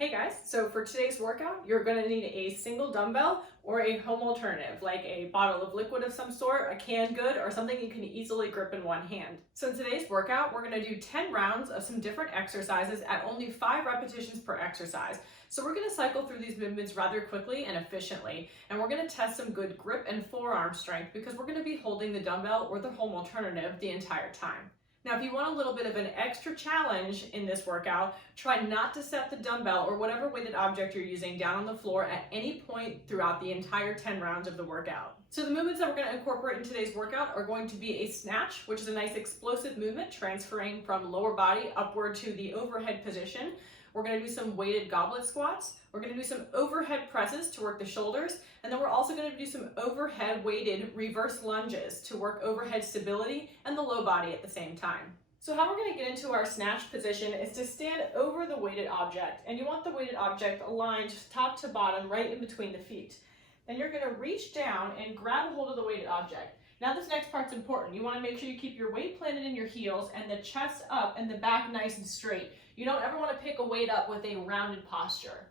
Hey guys, so for today's workout, you're going to need a single dumbbell or a home alternative, like a bottle of liquid of some sort, a canned good, or something you can easily grip in one hand. So in today's workout, we're going to do 10 rounds of some different exercises at only 5 repetitions per exercise. So we're going to cycle through these movements rather quickly and efficiently, and we're going to test some good grip and forearm strength because we're going to be holding the dumbbell or the home alternative the entire time. Now, if you want a little bit of an extra challenge in this workout, try not to set the dumbbell or whatever weighted object you're using down on the floor at any point throughout the entire 10 rounds of the workout. So the movements that we're going to incorporate in today's workout are going to be a snatch, which is a nice explosive movement transferring from lower body upward to the overhead position. We're going to do some weighted goblet squats. We're going to do some overhead presses to work the shoulders. And then we're also going to do some overhead weighted reverse lunges to work overhead stability and the low body at the same time. So how we're going to get into our snatch position is to stand over the weighted object. And you want the weighted object aligned top to bottom right in between the feet. Then you're going to reach down and grab a hold of the weighted object. Now this next part's important. You want to make sure you keep your weight planted in your heels and the chest up and the back nice and straight. You don't ever want to pick a weight up with a rounded posture.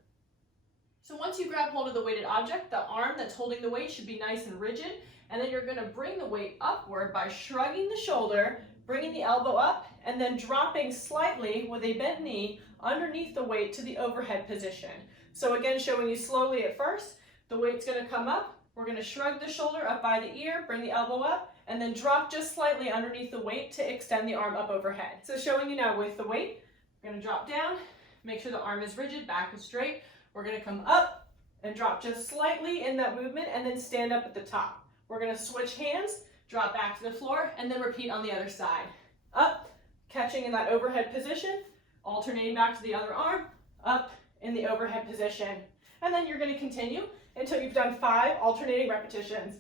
So once you grab hold of the weighted object, the arm that's holding the weight should be nice and rigid, and then you're going to bring the weight upward by shrugging the shoulder, bringing the elbow up, and then dropping slightly with a bent knee underneath the weight to the overhead position. So again, showing you slowly at first, the weight's going to come up. We're going to shrug the shoulder up by the ear, bring the elbow up, and then drop just slightly underneath the weight to extend the arm up overhead. So showing you now with the weight, we're going to drop down, make sure the arm is rigid, back is straight. We're going to come up and drop just slightly in that movement and then stand up at the top. We're going to switch hands, drop back to the floor, and then repeat on the other side. Up, catching in that overhead position, alternating back to the other arm, up in the overhead position. And then you're going to continue until you've done 5 alternating repetitions.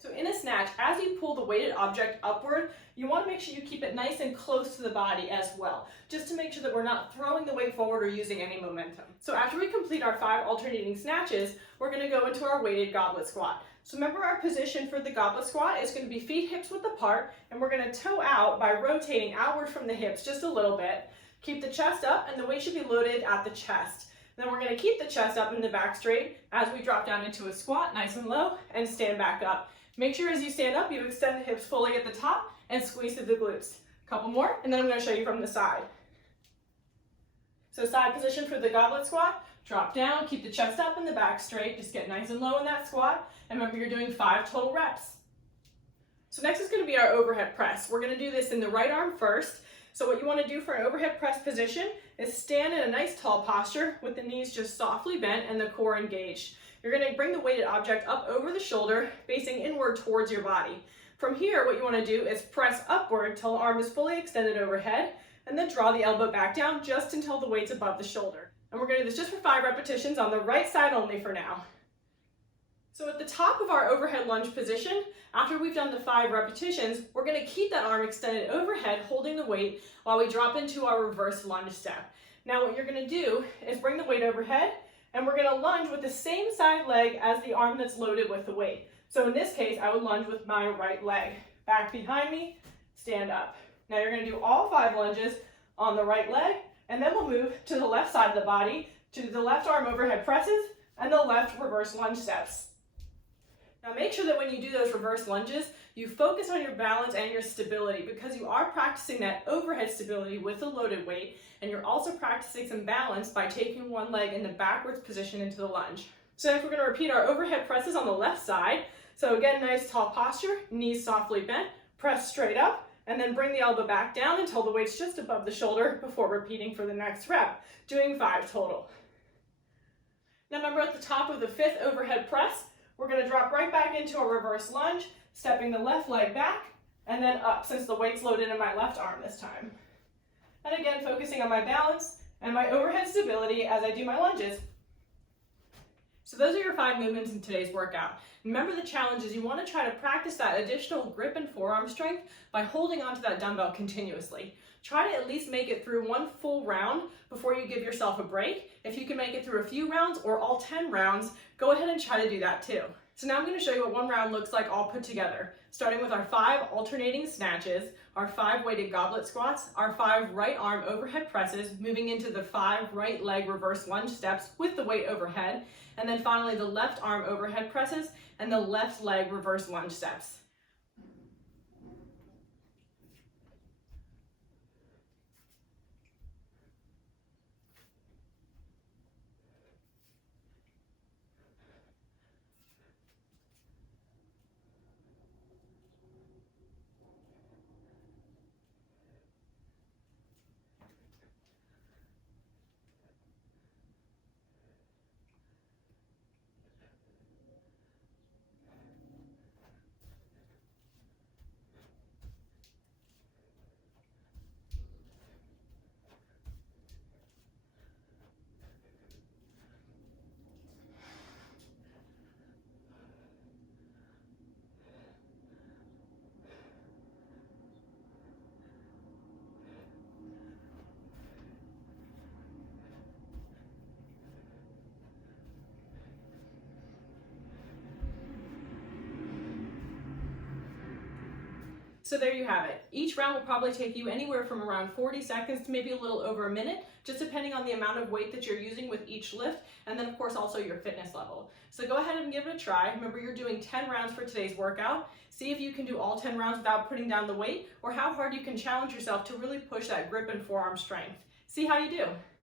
So in a snatch, as you pull the weighted object upward, you want to make sure you keep it nice and close to the body as well, just to make sure that we're not throwing the weight forward or using any momentum. So after we complete our 5 alternating snatches, we're going to go into our weighted goblet squat. So remember, our position for the goblet squat is going to be feet hips width apart, and we're going to toe out by rotating outward from the hips just a little bit. Keep the chest up, and the weight should be loaded at the chest. Then we're going to keep the chest up and the back straight as we drop down into a squat, nice and low, and stand back up. Make sure as you stand up, you extend the hips fully at the top and squeeze through the glutes. A couple more, and then I'm going to show you from the side. So side position for the goblet squat, drop down, keep the chest up and the back straight, just get nice and low in that squat, and remember you're doing 5 total reps. So next is going to be our overhead press. We're going to do this in the right arm first. So what you want to do for an overhead press position is stand in a nice tall posture with the knees just softly bent and the core engaged. You're going to bring the weighted object up over the shoulder, facing inward towards your body. From here, what you want to do is press upward till the arm is fully extended overhead, and then draw the elbow back down just until the weight's above the shoulder. And we're going to do this just for 5 repetitions on the right side only for now. So at the top of our overhead lunge position, after we've done the 5 repetitions, we're going to keep that arm extended overhead, holding the weight while we drop into our reverse lunge step. Now what you're going to do is bring the weight overhead, and we're going to lunge with the same side leg as the arm that's loaded with the weight. So in this case, I would lunge with my right leg. Back behind me, stand up. Now you're going to do all 5 lunges on the right leg, and then we'll move to the left side of the body, to the left arm overhead presses, and the left reverse lunge steps. Now make sure that when you do those reverse lunges, you focus on your balance and your stability because you are practicing that overhead stability with a loaded weight, and you're also practicing some balance by taking one leg in the backwards position into the lunge. So next we're going to repeat our overhead presses on the left side. So again, nice tall posture, knees softly bent, press straight up, and then bring the elbow back down until the weight's just above the shoulder before repeating for the next rep, doing 5 total. Now remember, at the top of the 5th overhead press, we're going to drop right back into a reverse lunge, stepping the left leg back and then up since the weight's loaded in my left arm this time. And again, focusing on my balance and my overhead stability as I do my lunges. So those are your 5 movements in today's workout. Remember, the challenge is you want to try to practice that additional grip and forearm strength by holding onto that dumbbell continuously. Try to at least make it through 1 full round before you give yourself a break. If you can make it through a few rounds or all 10 rounds, go ahead and try to do that too. So now I'm going to show you what one round looks like all put together, starting with our 5 alternating snatches, our 5 weighted goblet squats, our 5 right arm overhead presses, moving into the 5 right leg reverse lunge steps with the weight overhead, and then finally the left arm overhead presses and the left leg reverse lunge steps. So there you have it. Each round will probably take you anywhere from around 40 seconds to maybe a little over a minute, just depending on the amount of weight that you're using with each lift, and then of course also your fitness level. So go ahead and give it a try. Remember, you're doing 10 rounds for today's workout. See if you can do all 10 rounds without putting down the weight, or how hard you can challenge yourself to really push that grip and forearm strength. See how you do.